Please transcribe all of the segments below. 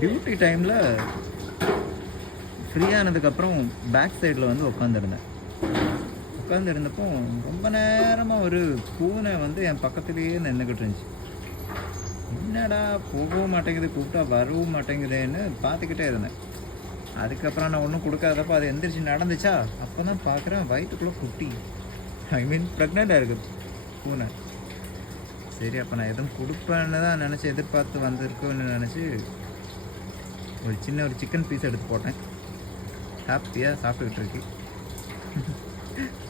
Duty டைமில் ஃப்ரீயானதுக்கப்புறம் back சைடில் வந்து உட்காந்துருந்தப்போ ரொம்ப நேரமாக ஒரு பூனை வந்து என் பக்கத்துலேயே நின்றுக்கிட்டு இருந்துச்சு. என்னடா போகவும் மாட்டேங்குது, கூப்பிட்டா வரவும் மாட்டேங்குதுன்னு பார்த்துக்கிட்டே இருந்தேன். அதுக்கப்புறம் நான் ஒன்றும் கொடுக்காதப்போ அது எந்திரிச்சு நடந்துச்சா, அப்போ தான் பார்க்குறேன் வயிற்றுக்குள்ளே குட்டி, ஐ மீன் ப்ரெக்னெண்ட்டாக இருக்குது பூனை. சரி, அப்போ நான் எதுவும் கொடுப்பேன்னு தான் நினச்சி எதிர்பார்த்து வந்திருக்குன்னு நினச்சி ஒரு சிக்கன் பீஸ் எடுத்து போட்டேன். ஹாப்பியாக சாப்பிட்டுக்கிட்டு இருக்கு.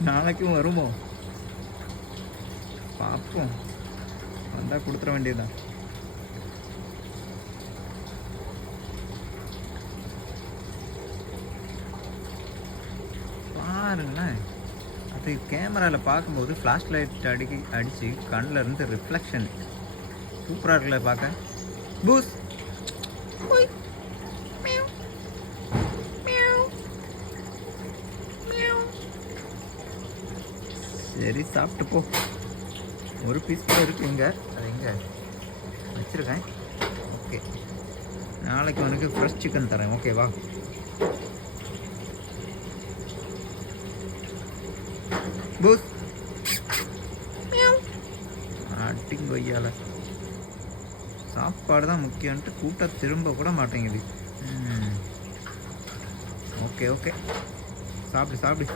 நாளைக்கும் வருமோ பார்ப்போம், வந்தால் கொடுத்துட வேண்டியதுதான். பாருங்களேன், அது கேமராவில் பார்க்கும்போது ஃப்ளாஷ் லைட் அடித்து கண்ணில் இருந்து ரிஃப்ளெக்ஷன் சூப்பராக இருக்குல்ல பார்க்க. பூஸ் சரி, சாப்பிட்டு போ. ஒரு பீஸ் கூட இருக்குது இங்கே, அது எங்கே வச்சுருக்கேன். ஓகே, நாளைக்கு உனக்கு ஃப்ரெஷ் சிக்கன் தரேன், ஓகேவா? பூஸ் அட்டிங் கொய்யால சாப்பாடு தான் முக்கியன்ட்டு கூட்ட திரும்ப கூட மாட்டேங்குது. ஓகே, சாப்பிடு.